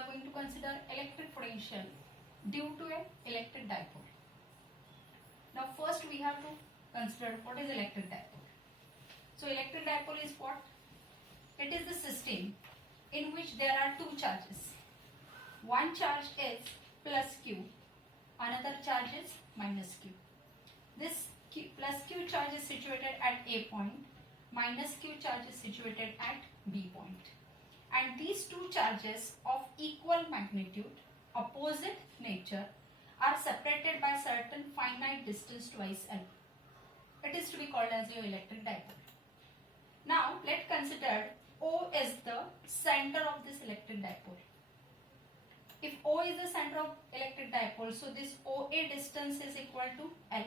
are going to consider electric potential due to an electric dipole. Now first we have to consider what is electric dipole. So electric dipole is what? It is the system in which there are two charges. One charge is plus Q, another charge is minus Q. This plus Q charge is situated at A point, minus Q charge is situated at B point. And these two charges of equal magnitude, opposite nature, are separated by certain finite distance twice L. It is to be called as your electric dipole. Now let's consider O is the center of this electric dipole. If O is the center of electric dipole, so this OA distance is equal to L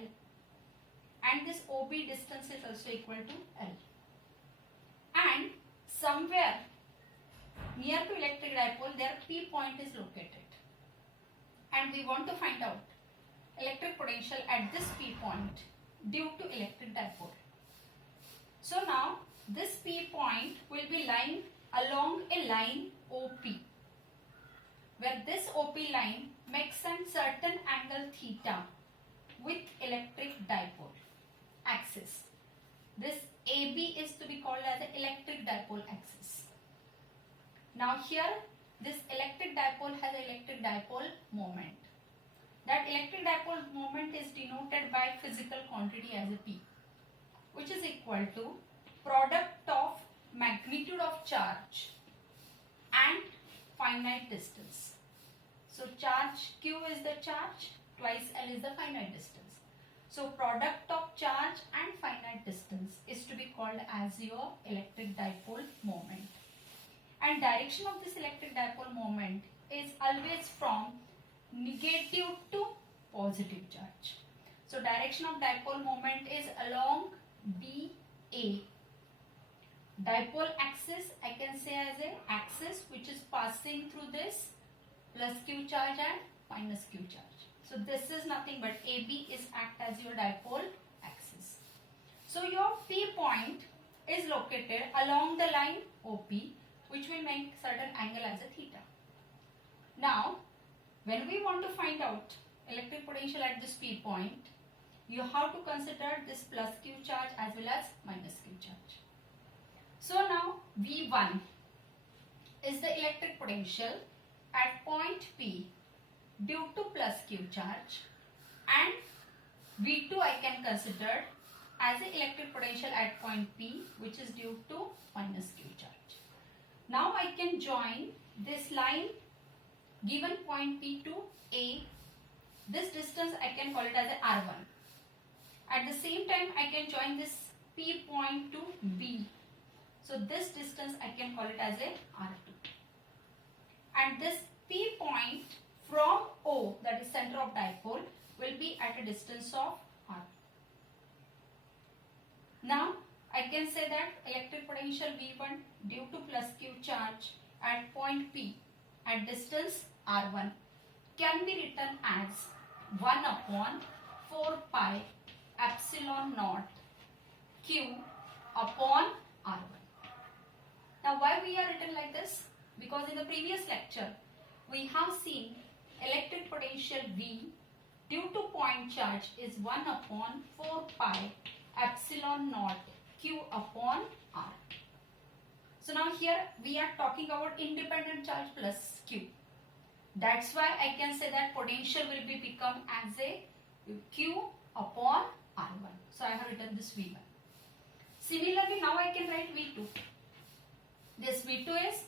and this OB distance is also equal to L. And somewhere near to electric dipole their P point is located. And we want to find out electric potential at this P point due to electric dipole. So now this P point will be lying along a line OP, where this OP line makes a certain angle theta with electric dipole axis. This AB is to be called as the electric dipole axis. Now here this electric dipole has electric dipole moment. That electric dipole moment is denoted by physical quantity as a P, which is equal to product of magnitude of charge and finite distance. So charge Q is the charge, twice L is the finite distance. So product of charge and finite distance is to be called as your electric dipole moment. And direction of this electric dipole moment is always from negative to positive charge. So direction of dipole moment is along DA. Dipole axis I can say as a axis which is passing through this plus Q charge and minus Q charge. So this is nothing but AB is act as your dipole axis. So your P point is located along the line OP, which will make certain angle as a theta. Now when we want to find out electric potential at this P point, you have to consider this plus Q charge as well as minus Q charge. So now V1 is the electric potential at point P due to plus Q charge, and V2 I can consider as the electric potential at point P which is due to minus Q charge. Now I can join this line given point P to A. This distance I can call it as a R1. At the same time I can join this P point to B. So this distance I can call it as a R2. And this P point from O, that is center of dipole, will be at a distance of R. Now I can say that electric potential V1 due to plus Q charge at point P at distance R1 can be written as 1 upon 4 pi epsilon naught Q upon R1. Now why we are written like this? Because in the previous lecture we have seen electric potential V due to point charge is 1 upon 4 pi epsilon naught Q upon R. So now here we are talking about independent charge plus Q. That's why I can say that potential will be become as a Q upon R1. So I have written this V1. Similarly now I can write V2. This V2 is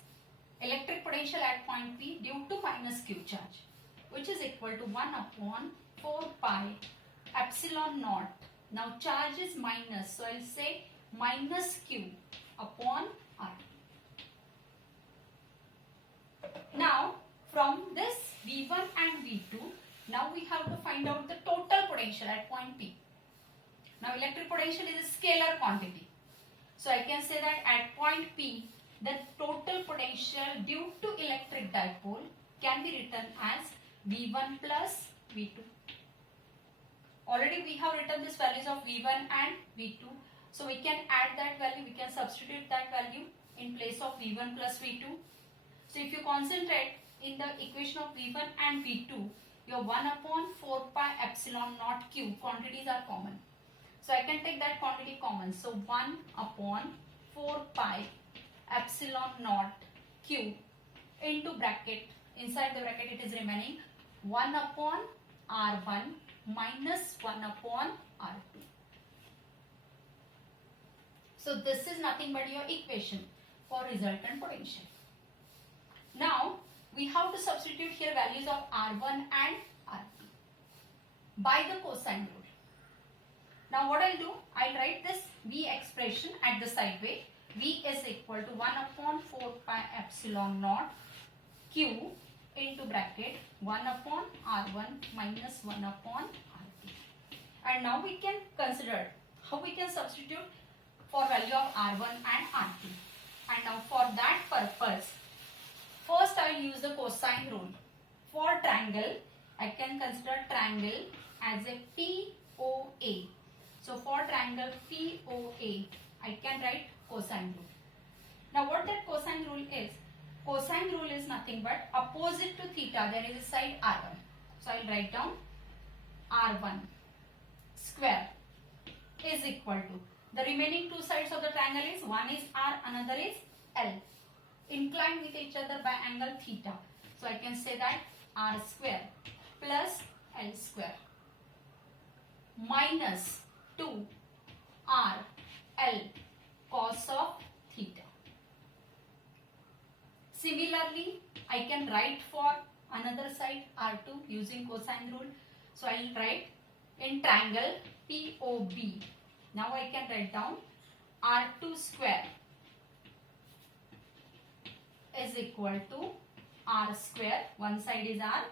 electric potential at point P due to minus Q charge, which is equal to 1 upon 4 pi epsilon naught. Now charge is minus, so I'll say minus Q upon R. Now from this V1 and V2, now we have to find out the total potential at point P. Now electric potential is a scalar quantity. So I can say that at point P, the total potential due to electric dipole can be written as V1 plus V2. Already we have written these values of V1 and V2. So we can add that value, we can substitute that value in place of V1 plus V2. So if you concentrate, in the equation of V1 and V2, your 1 upon 4 pi epsilon naught q quantities are common. So I can take that quantity common. So 1 upon 4 pi epsilon naught q into bracket. Inside the bracket it is remaining 1 upon R1 minus 1 upon R2. So this is nothing but your equation for resultant potential. Now we have to substitute here values of R1 and R2 by the cosine rule. Now what I'll do, I'll write this V expression at the side way. V is equal to 1 upon 4 pi epsilon naught q into bracket 1 upon R1 minus 1 upon R2. And now we can consider how we can substitute for value of R1 and R2. And now for that purpose, first I will use the cosine rule. For triangle, I can consider triangle as a POA. So for triangle POA, I can write cosine rule. Now what that cosine rule is? Cosine rule is nothing but opposite to theta, there is a side R1. So I will write down R1 square is equal to, the remaining two sides of the triangle is, one is R, another is L, inclined with each other by angle theta. So I can say that R square plus L square minus 2 R L cos of theta. Similarly, I can write for another side R2 using cosine rule. So I will write in triangle POB. Now I can write down R2 square is equal to R square. One side is R,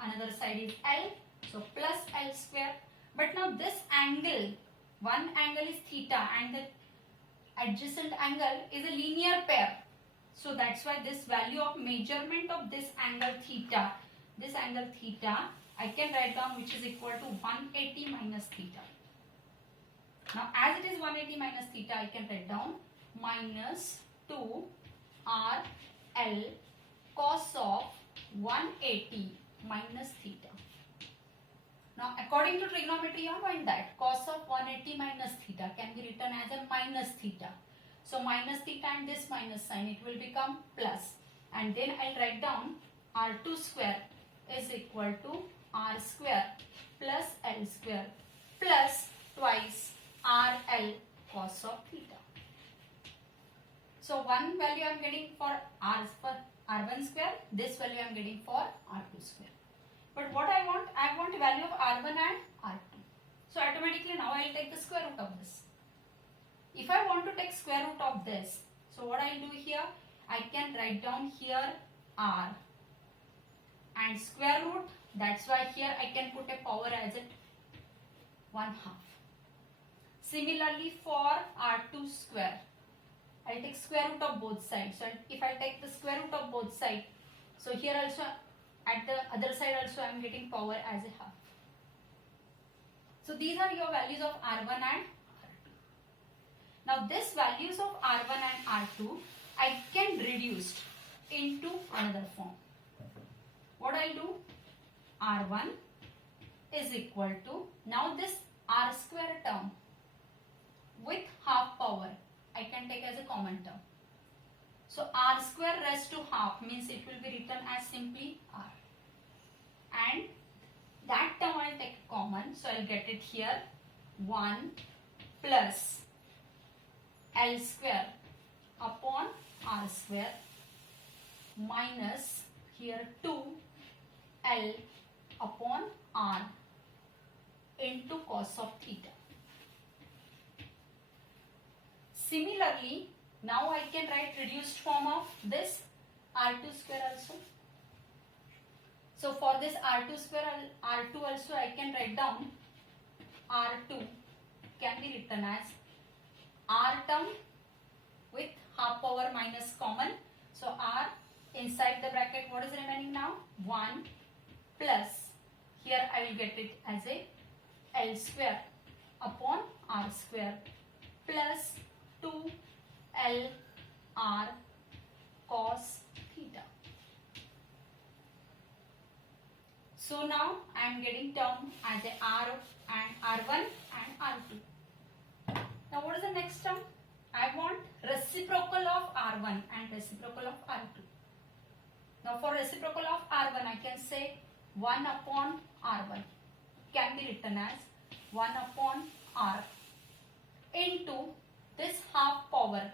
another side is L. So plus L square. But now this angle, one angle is theta and the adjacent angle is a linear pair. So that's why this value of measurement of this angle theta, I can write down which is equal to 180 minus theta. Now as it is 180 minus theta, I can write down minus 2 R L cos of 180 minus theta. Now according to trigonometry, you find that cos of 180 minus theta can be written as a minus theta. So minus theta and this minus sign, it will become plus. And then I'll write down R2 square is equal to R square plus L square plus twice RL cos of theta. So one value I am getting for R1 square, this value I am getting for R2 square. But what I want value of R1 and R2. So automatically now I will take the square root of this. If I want to take square root of this, so what I will do here, I can write down here R and square root, that's why here I can put a power as it 1/2. Similarly for R2 square, I will take square root of both sides. So if I take the square root of both sides, so here also at the other side also I am getting power as a 1/2. So these are your values of R1 and R2. Now this values of R1 and R2 I can reduce into another form. What I'll do? R1 is equal to, now this R square term with 1/2 power I can take as a common term. So R square raised to 1/2 means it will be written as simply R. And that term I'll take common, so I'll get it here 1 plus L square upon R square minus here 2 L upon R into cos of theta. Similarly, now I can write reduced form of this R2 square also. So for this R2 square, R2 also I can write down R2 can be written as R term with 1/2 power minus common. So R inside the bracket, what is remaining now? 1 plus, here I will get it as a L square upon R square plus 2 L R cos theta. So now I am getting term as a R and R1 and R2. Now what is the next term? I want reciprocal of R1 and reciprocal of R2. Now for reciprocal of R1 I can say 1 upon R1 can be written as 1 upon R into this half power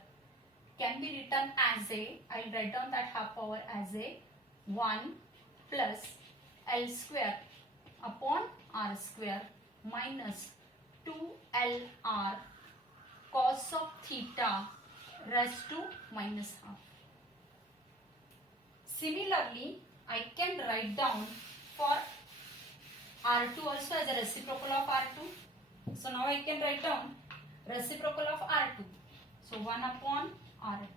can be written as a, I will write down that half power as a 1 plus L square upon R square minus 2LR cos of theta raised to minus half. Similarly, I can write down for R2 also as a reciprocal of R2. So now I can write down reciprocal of R2. So 1 upon R2